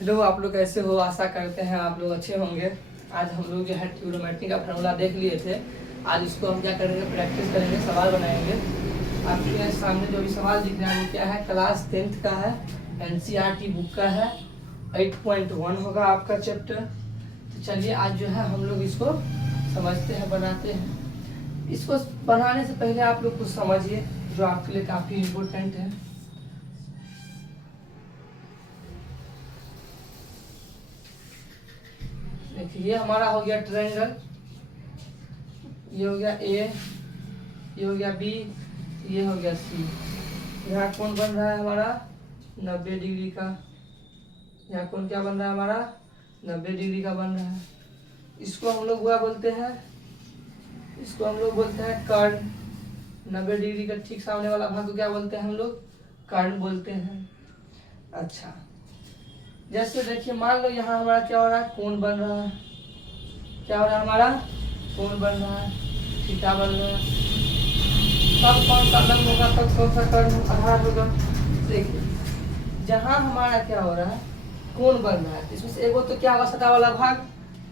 Hello, आप लोग कैसे हो? आशा करते हैं आप लोग अच्छे होंगे। आज हम लोग जो है ट्रिग्नोमेट्री का फार्मूला देख लिए थे। आज इसको हम क्या करेंगे, प्रैक्टिस करेंगे, सवाल बनाएंगे। आपके सामने जो भी सवाल दिख रहा है वो क्या है, क्लास 10th का है, NCERT बुक का है, 8.1 होगा आपका चैप्टर। तो चलिए आज जो है हम लोग इसको समझते हैं, बनाते हैं। इसको बनाने से पहले आप लोग कुछ समझिए जो आपके लिए काफ़ी इम्पोर्टेंट है। देखिए, ये हमारा हो गया ट्रायंगल, ये हो गया ए, ये हो गया बी, ये हो गया सी। यहाँ कौन बन रहा है हमारा 90 डिग्री का। यहाँ कौन क्या बन रहा है हमारा 90 डिग्री का बन रहा है। इसको हम लोग हुआ बोलते हैं, इसको हम लोग बोलते हैं कर्ण। 90 डिग्री का ठीक सामने वाला भाग को क्या बोलते हैं हम लोग, कर्ण बोलते हैं। अच्छा, जैसे देखिए मान लो यहाँ हमारा क्या हो रहा है, कोण बन रहा है। क्या हो रहा है हमारा, कोण बन रहा है, थीटा बन रहा है। तब कौन सा लंब होगा, तब कौन सा कर्ण आधार होगा। देखिए जहाँ हमारा क्या हो रहा है, कोण बन रहा है, इसमें से एगो तो क्या होगा, सटा वाला भाग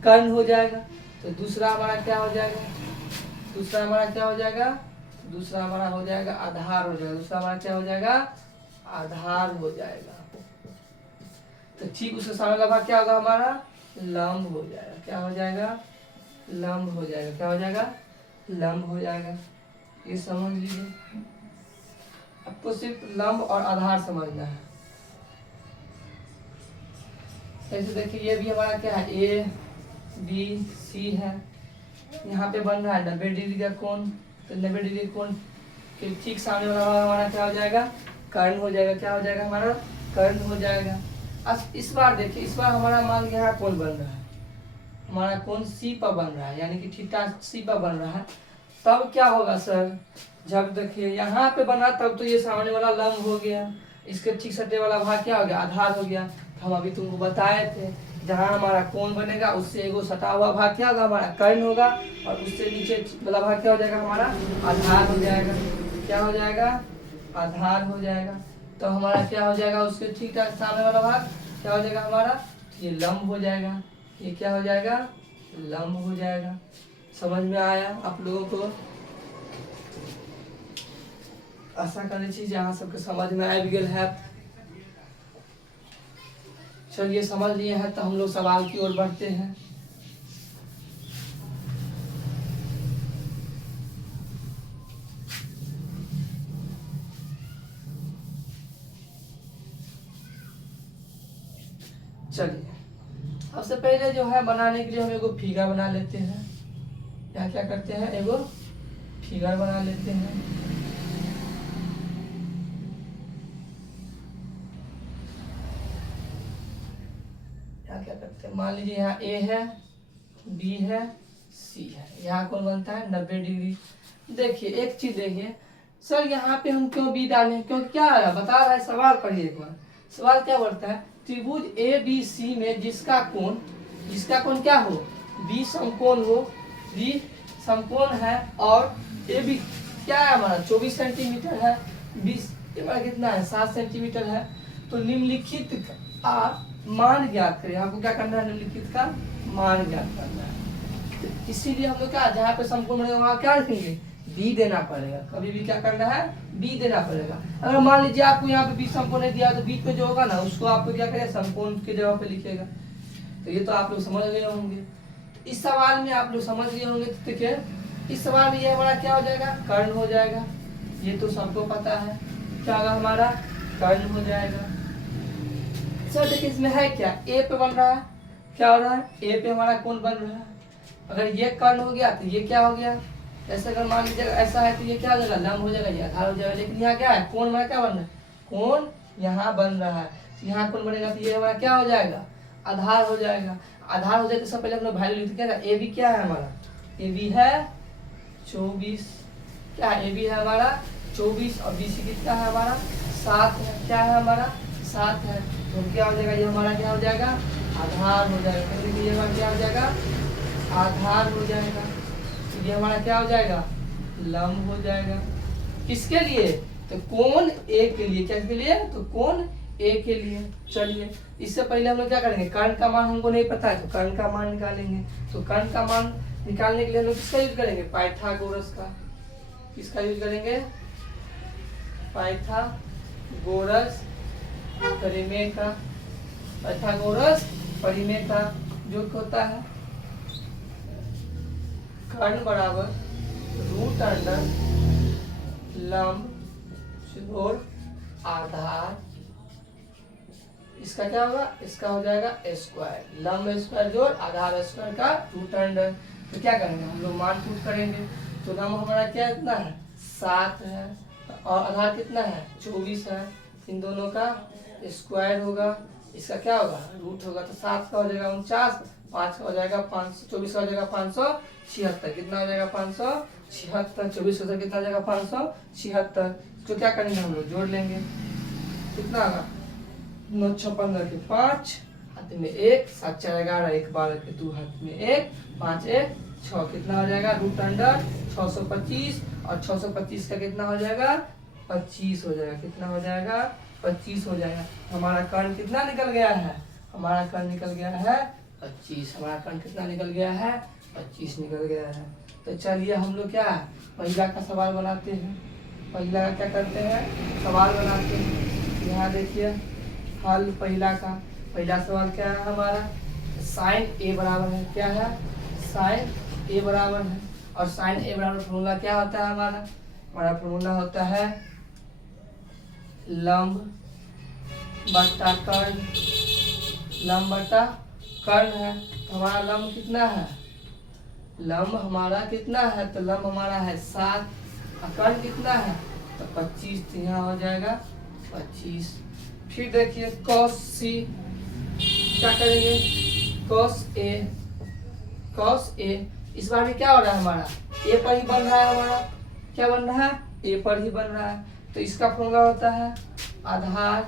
कर्ण हो जाएगा। तो दूसरा हमारा क्या हो जाएगा, दूसरा हमारा क्या हो जाएगा, दूसरा हमारा हो जाएगा आधार हो जाएगा। दूसरा हमारा क्या हो जाएगा, आधार हो जाएगा। तो ठीक उसके सामने वाला भाग क्या होगा हमारा, लंब हो जाएगा। क्या हो जाएगा, लंब हो जाएगा। क्या हो जाएगा, लंब हो जाएगा। ये समझ लीजिए, आपको सिर्फ लंब और आधार समझना है। ऐसे देखिए ये भी हमारा क्या है, ए बी सी है। यहाँ पे बन रहा है 90 डिग्री का कोण। तो 90 डिग्री कोण के ठीक सामने वाला भाग हमारा क्या हो जाएगा, कर्ण हो जाएगा। क्या हो जाएगा हमारा, कर्ण हो जाएगा। अब इस बार देखिए, इस बार हमारा मान यहाँ कोण बन रहा है, हमारा कोण सी पर बन रहा है, यानी कि थीटा सी पर बन रहा है। तब क्या होगा सर, जब देखिए यहाँ पे बना तब तो ये सामने वाला लंब हो गया, इसके ठीक सटे वाला भाग क्या हो गया, आधार हो गया। तो हम अभी तुमको बताए थे, जहाँ हमारा कोण बनेगा उससे एगो सटा हुआ भाग क्या होगा, हमारा कर्ण होगा, और उससे नीचे वाला भाग क्या हो जाएगा, हमारा आधार हो जाएगा। क्या हो जाएगा, आधार हो जाएगा। तो हमारा क्या हो जाएगा, उसके ठीक ठाक सामने वाला भाग क्या हो जाएगा हमारा, ये लंब हो जाएगा। ये क्या हो जाएगा, लंब हो जाएगा। समझ में आया आप लोगों को? आशा करनी चीज यहाँ सबके समझ में आ गया है। चलिए समझ लिए हैं तो हम लोग सवाल की ओर बढ़ते हैं। चलिए सबसे पहले जो है बनाने के लिए हम एगो फिगर बना लेते हैं। क्या क्या करते हैं, एगो फिगर बना लेते हैं। क्या क्या करते हैं, मान लीजिए यहाँ ए है, बी है, सी है। यहाँ कौन बनता है 90 डिग्री। देखिए एक चीज देखिए सर, यहाँ पे हम क्यों बी डालें, क्योंकि क्या है बता रहा है, सवाल पढ़िए एक बार। सवाल क्या बोलता है, त्रिभुज ए बी सी में जिसका कोण क्या हो, बी समकोण हो, बी समकोण है, और ए बी क्या है हमारा 24 सेंटीमीटर है, बी हमारा कितना है 7 सेंटीमीटर है। तो निम्नलिखित का मान ज्ञात करें। आपको क्या करना है, निम्नलिखित का मान ज्ञात करना है। तो इसीलिए हम लोग क्या, जहाँ पे समकोण बनेगा वहाँ क्या रखेंगे, बी देना पड़ेगा। कभी भी क्या करना है, बी देना पड़ेगा। अगर मान लीजिए आपको यहाँ पे बी समकोण नहीं दिया तो बीच में जो होगा ना उसको आपको क्या करेगा, समकोण की जगह पे लिखेगा। तो ये तो आप लोग समझ गए होंगे। इस सवाल में आप लोग समझ गए होंगे। तो देखिए इस सवाल में ये हमारा क्या हो जाएगा, कर्ण हो जाएगा। ये तो सबको पता है, क्या होगा हमारा, कर्ण हो जाएगा। सर देखिए इसमें है क्या, ए पे बन रहा है, क्या हो रहा है, ए पे हमारा कोण बन रहा है। अगर ये कर्ण हो गया तो ये क्या हो गया, ऐसे अगर मान लीजिए ऐसा है तो ये क्या हो जाएगा, लंब हो जाएगा, ये आधार हो जाएगा। लेकिन यहाँ क्या है, कोण हमारा क्या बन रहा है, कोण यहाँ बन रहा है। यहाँ कोण बनेगा तो ये हमारा क्या हो जाएगा, आधार हो जाएगा। आधार हो जाए तो सब पहले हम लोग वैल्यू लिखते क्या, ए बी क्या है हमारा, ए बी है 24। क्या है, ए बी है हमारा 24, और बी सी कितना है हमारा 7 है। क्या है हमारा 7 है। तो क्या हो जाएगा, ये हमारा क्या हो जाएगा, आधार हो जाएगा। ये हमारा क्या हो जाएगा, आधार हो जाएगा। तो ये हमारा क्या हो जाएगा, लंब हो जाएगा। किसके लिए, तो कोण ए के लिए। क्या के लिए, तो कोण ए के लिए। चलिए इससे पहले हम लोग क्या करेंगे, कर्ण का मान हमको नहीं पता है तो कर्ण का मान निकालेंगे। तो कर्ण का मान निकालने के लिए हम लोग किसका यूज करेंगे, पाइथागोरस का। किसका यूज करेंगे, पाइथागोरस परिमेय का। पाइथागोरस परिमेय का जो होता है कर्ण बराबर रूट अंडर लंब जोड़ आधार, इसका क्या होगा, इसका हो जाएगा स्क्वायर, लंब स्क्वायर जोड़ आधार स्क्वायर का रूट अंडर। तो क्या करेंगे हम लोग, मान पुट करेंगे। तो लंब हमारा क्या इतना है 7 है और आधार कितना है 24 है, इन दोनों का स्क्वायर होगा, इसका क्या होगा रूट होगा। तो 7 का हो जाएगा 49, 5 का हो जाएगा 524 का हो जाएगा 576, कितना हो जाएगा 576, 24 का कितना हो जाएगा 576। तो क्या करेंगे हम लोग जोड़ लेंगे, कितना होगा 9 6 15 के 5, हाथ में 1 7 4 11 1 12 के 2 हाथ में 1 5 1 6, कितना हो जाएगा रूट अंडर 625 और 625 का कितना हो जाएगा 25 हो जाएगा, कितना हो जाएगा 25 हो जाएगा। हमारा कर्ण कितना निकल गया है, हमारा कर्ण निकल गया है 25, हमारा कर्ण कितना निकल गया है 25 निकल गया है। तो चलिए हम लोग क्या पहला का सवाल बनाते हैं। पहला का क्या करते हैं, सवाल बनाते हैं। यहाँ देखिए हल पहला का, पहला सवाल क्या है हमारा, साइन ए बराबर है, क्या है साइन ए बराबर है। और साइन ए बराबर फॉर्मूला क्या होता है हमारा, हमारा फॉर्मूला होता है लंब बट्टा कर्ण, लंब बट्टा कर्ण है। तो हमारा लंब कितना है, लंब हमारा कितना है, तो लंब हमारा है 7 और कर्ण कितना है तो 25, तो यहाँ हो जाएगा 25। फिर देखिए cos c, क्या करेंगे cos a, cos a, इस बार में क्या हो रहा है हमारा a पर ही बन रहा है, हमारा क्या बन रहा है a पर ही बन रहा है। तो इसका फॉर्मूला होता है आधार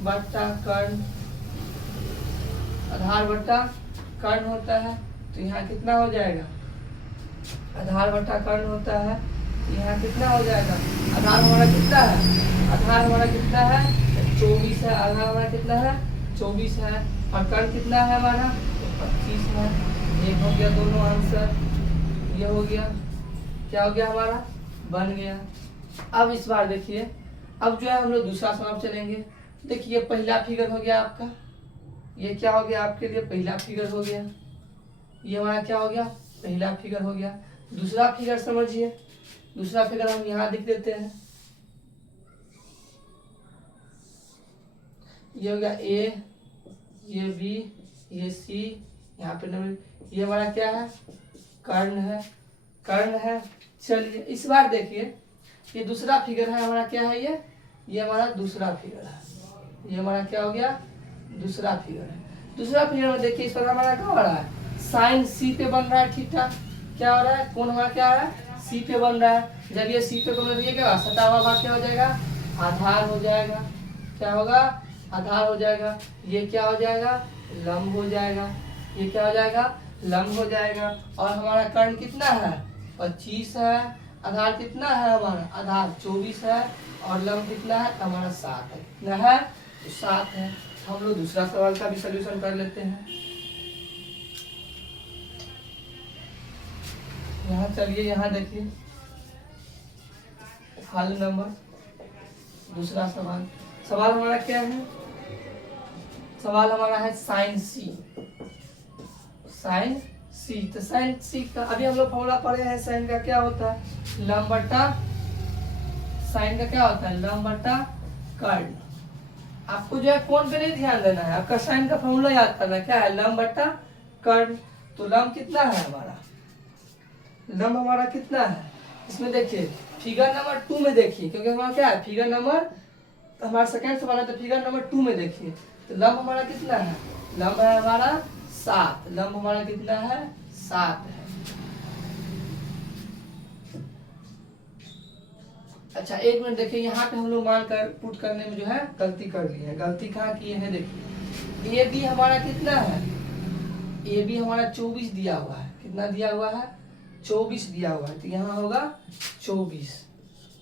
बट्टा कर्ण, आधार बट्टा कर्ण होता है। तो यहाँ कितना हो जाएगा, आधार बट्टा कर्ण होता है, तो यहाँ कितना हो जाएगा, आधार हमारा कितना है, आधार हमारा कितना है 24 है, आधार हमारा कितना है 24 है और कर्ण कितना है हमारा 25 है। एक हो गया दोनों आंसर, ये हो गया, क्या हो गया हमारा बन गया। अब इस बार देखिए, अब जो है हम लोग दूसरा सवाल चलेंगे। देखिए पहला फिगर हो गया आपका, ये क्या हो गया आपके लिए पहला फिगर हो गया, ये हमारा क्या हो गया पहला फिगर हो गया। दूसरा फिगर समझिए, दूसरा फिगर हम यहाँ लिख देते हैं, ये हो गया ए, ये बी, ये सी, यहाँ पे नंबर, ये हमारा क्या है कर्ण है, कर्ण है। चलिए इस बार देखिए ये दूसरा फिगर है हमारा, क्या है ये हमारा दूसरा फिगर है, ये हमारा क्या हो गया दूसरा फिगर है। दूसरा फिगर में देखिए इस पर हमारा क्या हो रहा है साइन सी पे बन रहा है, ठीक ठाक क्या हो रहा है, कौन हमारा क्या है सी पे बन रहा है। जब ये सी पे बन रही है क्या सटा हुआ भाग क्या हो जाएगा आधार हो जाएगा, क्या होगा आधार हो जाएगा। ये क्या हो जाएगा लंब हो जाएगा, ये क्या हो जाएगा लंब हो जाएगा। और हमारा कर्ण कितना है 25 है, आधार कितना है हमारा आधार 24 है और लंब कितना है हमारा 7 है, कितना है तो 7 है। हम लोग दूसरा सवाल का भी सलूशन कर लेते हैं। यहाँ चलिए यहाँ देखिए हल नंबर दूसरा सवाल, सवाल हमारा क्या है, सवाल हमारा है साइन सी, साइन सी। तो साइन सी का अभी हम लोग फॉर्मूला पढ़े हैं, साइन का क्या होता है लंब बट्टा, साइन का क्या होता है लंब बट्टा कर्ण। आपको जो है कौन पे नहीं ध्यान देना है, आपका साइन का फॉर्मूला याद करना क्या है लंब बट्टा कर्ण। तो लंब कितना है हमारा, लंब हमारा कितना है इसमें देखिए फिगर नंबर 2 में देखिए, क्योंकि हमारा क्या है फिगर नंबर हमारा सेकंड सवाल है, तो फिगर नंबर 2 में देखिए। तो लंब हमारा कितना है, लंब है हमारा 7, लंब हमारा कितना है 7 है। अच्छा एक मिनट देखिए, यहाँ पे हम लोग मान कर पुट करने में जो है गलती कर ली है। गलती कहाँ की है देखिए, ए बी हमारा कितना है, ए बी हमारा 24 दिया हुआ है, कितना दिया हुआ है 24 दिया हुआ है। तो यहाँ होगा 24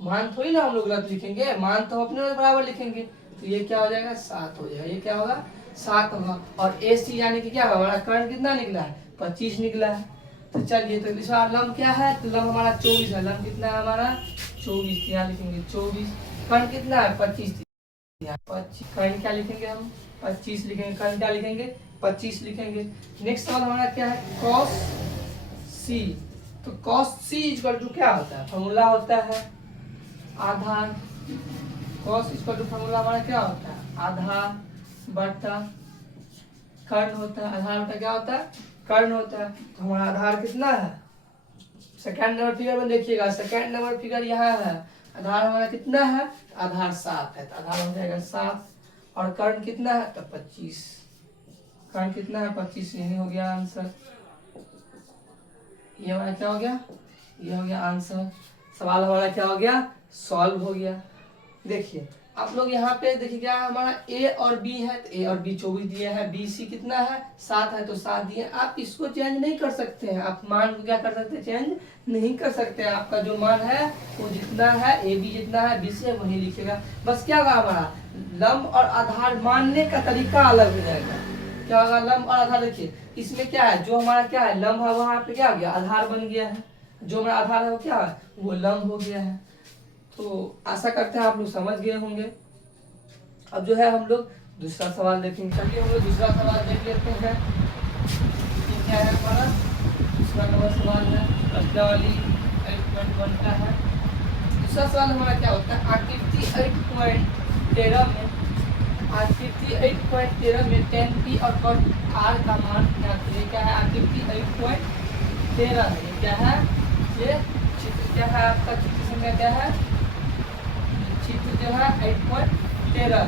मान थोड़ी ना हम लोग गलत लिखेंगे, मान तो अपने बराबर लिखेंगे। तो ये क्या हो जाएगा 7 हो जाएगा, ये क्या होगा 7 होगा। और ए सी यानी कि क्या हमारा कर्ण कितना निकला है 25 निकला है। तो चलिए तो इस बार लंब क्या है, तो लंब हमारा 24 है, लंब कितना है हमारा 24, यहाँ लिखेंगे 24। कर्ण कितना है 25, 25 कर्ण क्या लिखेंगे हम 25 लिखेंगे, कर्ण क्या लिखेंगे 25 लिखेंगे। नेक्स्ट सवाल हमारा क्या है कॉस सी। तो कॉस सी इक्वल टू क्या होता है, फॉर्मूला होता है आधार। कॉस इक्वल टू फॉर्मूला हमारा क्या होता है आधार बटा कर्ण होता है। आधार बटा क्या होता है कर्ण होता है। तो हमारा आधार कितना है, सेकंड नंबर फिगर में देखिएगा, सेकंड नंबर फिगर यहाँ है। आधार हमारा कितना है, आधार 7 है, तो आधार हो जाएगा 7। और कर्ण कितना है, तो 25। कर्ण कितना है 25, यही हो गया आंसर। ये हमारा क्या हो गया, ये हो गया आंसर। सवाल हमारा क्या हो गया, सॉल्व हो गया। देखिए आप लोग यहाँ पे देखिए क्या हमारा ए और बी है, तो ए और बी 24 दिए हैं, बी सी कितना है 7 है, तो 7 दिए। आप इसको चेंज नहीं कर सकते हैं, आप मान को क्या कर सकते हैं, चेंज नहीं कर सकते हैं। आपका जो मान है वो जितना है, ए बी जितना है बी सी वही लिखेगा। बस क्या होगा हमारा लंब और आधार मानने का तरीका अलग हो जाएगा। क्या होगा लंब और आधार, देखिए इसमें क्या है, जो हमारा क्या है लंब है वहाँ पे क्या हो गया आधार बन गया है, जो हमारा आधार है वो क्या है वो लंब हो गया है। तो आशा करते हैं आप लोग समझ गए होंगे। अब जो है हम लोग दूसरा सवाल देखेंगे। चलिए हम लोग दूसरा सवाल देख लेते हैं। क्या है हमारा दूसरा नंबर सवाल है प्रश्नावली 8.1 का है। दूसरा सवाल हमारा क्या होता है, आकृति 8.13 में, आकृति 8.13 में tan p और cot r का मान क्या है। क्या है आकृति 8.13 है, ये क्या है, ये चित्र क्या है आपका, चित्र संख्या क्या है, चित्र जो है 8.13।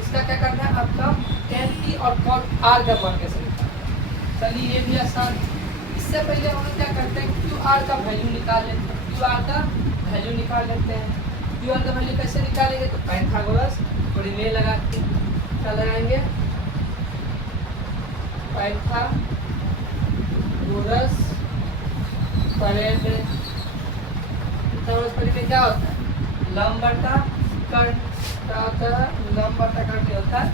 इसका क्या करना है आपका tan p और cot r का मान कैसे निकालना है। चलिए ये भी आसान। इससे पहले हम क्या करते हैं QR का वैल्यू निकाल लेते हैं, QR का वैल्यू निकाल लेते हैं। QR का वैल्यू कैसे निकालेंगे, तो पाइथागोरस थोड़ी मेल लगा के क्या लगाएंगे, पाइथागोरस परेड। में क्या होता है लंब बटा कर्ण, क्या होता है लंब बटा कर्ण होता है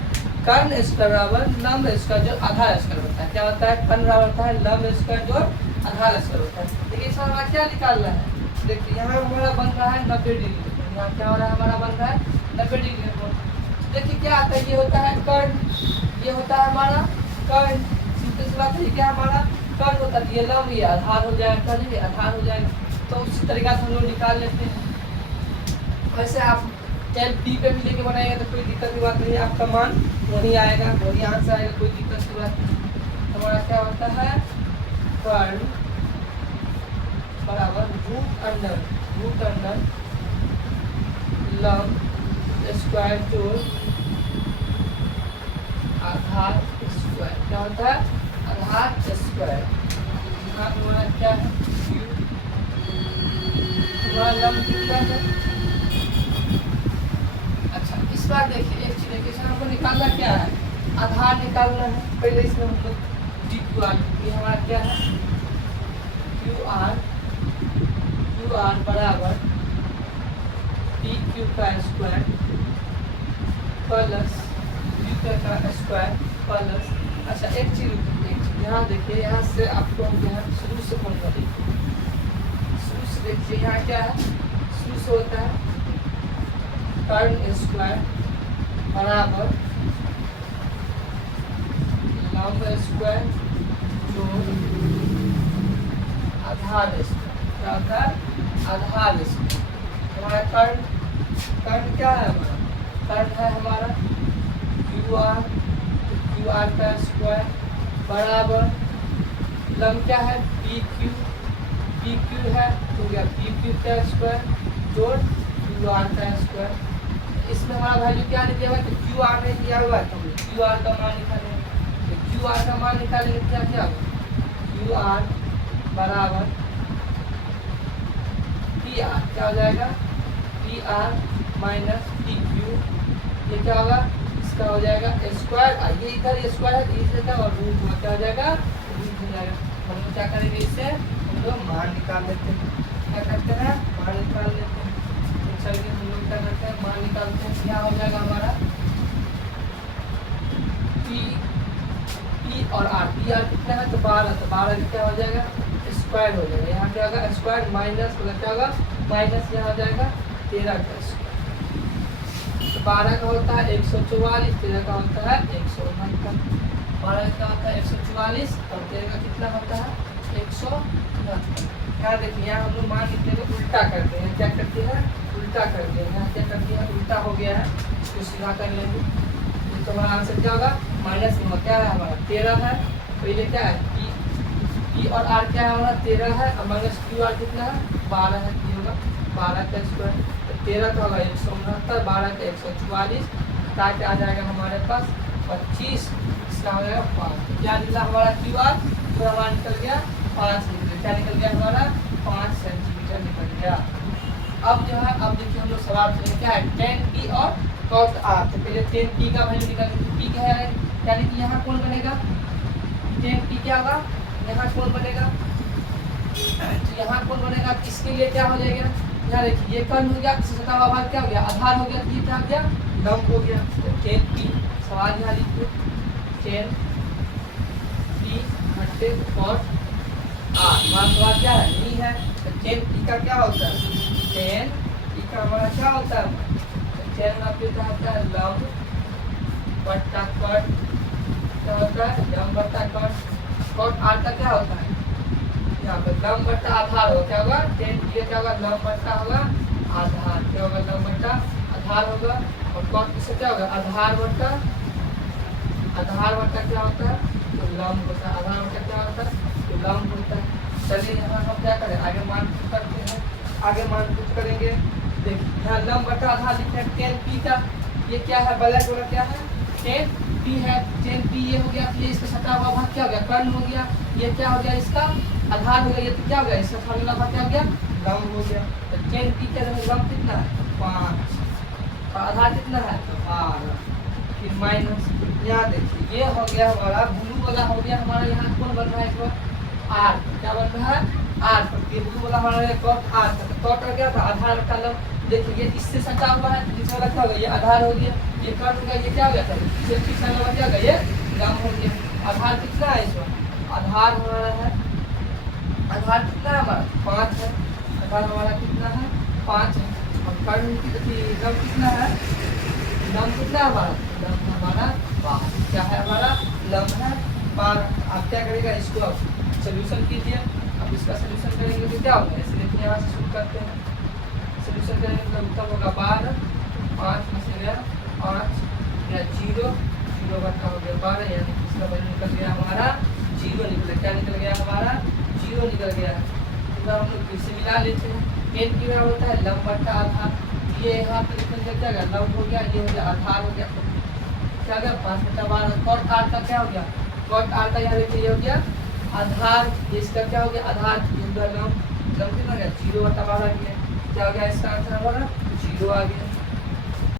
कर्ण स्क्वायर बराबर लंब स्क्वायर जो आधार स्क्वायर होता है। क्या होता है कर्ण बराबर होता है लंब स्क्वायर जो आधार स्क्वायर होता है। देखिए इसमें हमारा क्या निकालना है, देखिए यहाँ हमारा बन रहा है 90 डिग्री, यहाँ क्या हो रहा है हमारा बन रहा है 90 डिग्री का। देखिए क्या आता है, ये होता है कर्ण, ये होता है हमारा कर्ण, सीधे सी बात है ये क्या हमारा कर्ण होता है, ये लंब ये आधार हो जाएगा, कर्ण ये आधार हो जाएगा। तो उसी तरीका से हम लोग निकाल लेते हैं। वैसे आप चाहे डी पे भी लेके बनाएंगे तो कोई दिक्कत की बात नहीं है, आपका मान वही आएगा, वही आंसर आएगा, कोई दिक्कत की बात नहीं। हमारा क्या होता है कर्ण बराबर रूट अंडर लंब स्क्वायर जोड़ आधार स्क्वायर। क्या होता है आधार स्क्वायर। यहाँ पे हमारा क्या है हमारा लंब कितना है। अच्छा इस बार देखिए एक चीज देखिए, हमको निकालना क्या है आधार निकालना है। पहले इसमें हम लोग QR, ये हमारा क्या है QR बराबर PQ का स्क्वायर प्लस Q का स्क्वायर प्लस। अच्छा एक चीज यहाँ देखिए, यहाँ से आपको हम यहाँ शुरू से फोन कर शुरू से देखिए, यहाँ क्या है शुरू से होता है कर्ण स्क्वायर बराबर लंब स्क्वायर जो आधार स्क्वायर। क्या होता है आधार स्क्वायर। हमारा कर्ण क्या है हमारा कर्ण है हमारा QR का स्क्वायर बराबर लंब क्या है PQ है, तो क्या PQ का स्क्वायर जोड़ QR का स्क्वायर। इसमें हमारा वैल्यू क्या निकलेगा, तो QR में दिया हुआ है तो QR का मान निकालेंगे। तो QR का मान निकालेंगे क्या क्या होगा QR बराबर PR, क्या हो जाएगा PR माइनस PQ, ये क्या होगा इसका हो जाएगा स्क्वायर, ये इधर स्क्वायर है इधर और रूट में क्या हो जाएगा रूट हो जाएगा। हम लोग क्या करेंगे इससे हम लोग मान निकाल लेते हैं, क्या करते हैं मान निकाल लेते हैं। चलिए हम लोग क्या करते हैं, मान निकालते हैं। क्या हो जाएगा हमारा पी और आर। पी आर कितना है तो 12, तो 12 क्या हो जाएगा स्क्वायर हो जाएगा। यहाँ क्या होगा स्क्वायर माइनस मतलब क्या होगा माइनस यहाँ हो जाएगा 13 का स्क्वायर। तो 12 का होता है 144, 13 का होता है 169। 12 का होता है 144 और 13 का कितना होता है 169। यहाँ देखिए यहाँ हम लोग मान लिखते हैं उल्टा करते हैं। क्या करते हैं उल्टा करते हैं। यहाँ क्या करते हैं उल्टा हो गया है, इसको सीधा कर लेंगे। तो हमारा आंसर क्या होगा माइनस में क्या है हमारा 13 है। पहले क्या है पी और आर क्या है हमारा 13 है और माइनस क्यू आर कितना है 12 है। ये होगा 12 का स्क्वायर। तो 13 का होगा 169, 12 का 144, ताकि आ जाएगा हमारे पास 25। इसका हो जाएगा 5। क्या निकला हमारा क्यू आर तो हमारा निकल गया 5 निकल। क्या निकल गया हमारा 5 सेंटीमीटर निकल गया। अब जो है अब देखिए हम लोग सवाल से क्या है 10p और cos r। तो पहले 10p का वैल्यू निकाल, p क्या है यानी कि यहाँ कौन बनेगा 10p क्या होगा यहाँ कौन बनेगा, तो यहाँ कौन बनेगा इसके लिए क्या हो जाएगा। यहाँ देखिए ये कर्ण हो गया, सतह का भाग क्या हो गया आधार हो गया, तो ये क्या हो गया लंब हो गया। तो 10p सवाल यहाँ लिखिए 10p घंटे cos r। हमारा सवाल क्या है नहीं है। तो 10p का क्या होता है 10p का हमारा क्या होता है 10 का होता है लंब बट्टा कट। क्या होता है लंब बट्टा कट। कट आर का क्या होता है यहाँ पे लंब बट्टा आधार होगा। क्या होगा 10 ये क्या होगा लंब बट्टा होगा आधार। क्या होगा लंब बट्टा आधार होगा। और कट किससे क्या होगा आधार बट्टा क्या होता है तो लंब होता है। आधार बट्टा क्या होता है तो लंब होता है। चलिए यहाँ हम क्या करें आगे मान करते हैं, आगे मान करेंगे। देखिए यहाँ लंब बटा आधार लिखते हैं 10p का। ये क्या है ब्लैक वाला क्या है 10p है। 10p ये हो गया, ये इसका सटा हुआ भाग क्या हो गया कर्ण हो गया। ये क्या हो गया इसका आधार हो गया। ये तो क्या हो गया इसका फार्मूला भाग क्या हो गया लंब हो गया। तो 10p का लंब कितना है 5 और आधार कितना है 12। फिर माइनस यहाँ देखिए ये हो गया हमारा ब्लू वाला हो गया हमारा। यहाँ कौन बन रहा है इसको आर। क्या बन रहा है आर। ब्लू वाला हमारा कॉट आर था। कॉट का क्या था आधार का लंब। देखिए ये इससे सटा हुआ है, इसका वाला क्या हो गया ये आधार हो गया। ये कर्ण हो गया, ये क्या हो गया था इससे पीछे वाला क्या हो गया ये लंब हो गया। आधार कितना है इसमें आधार हमारा है, आधार कितना है हमारा 5 है। आधार हमारा कितना है 5 है। और कर्ण लंब कितना है लंब कितना है हमारा लंब हमारा 12। क्या है हमारा लंब है 12। आप क्या करेगा इसको आप सोल्यूशन कीजिए। अब इसका सोल्यूशन करेंगे तो क्या होगा इसलिए देखिए यहाँ से शुरू करते हैं। सोल्यूशन करेंगे तो उत्तर होगा 12, 5 में से गया 5 या 0 बटा हो गया 12, यानी इसका वैल्यू निकल गया हमारा 0 निकल गया। क्या निकल गया हमारा 0 निकल गया। तो हम लोग फिर से मिला लेते हैं। 10 की क्या होता है लंब बटा आधार। ये यहाँ पे निकल गया क्या लंब हो गया, ये हो गया आधार हो गया। क्या हो गया 5 बटा 12। कॉट आर का क्या हो गया कॉट आर का यहाँ देखिए ये हो गया आधार। इसका क्या हो गया आधार लंब कितना हो गया 0 बटा 12 गया। क्या हो गया इसका आंसर हमारा 0 आ गया।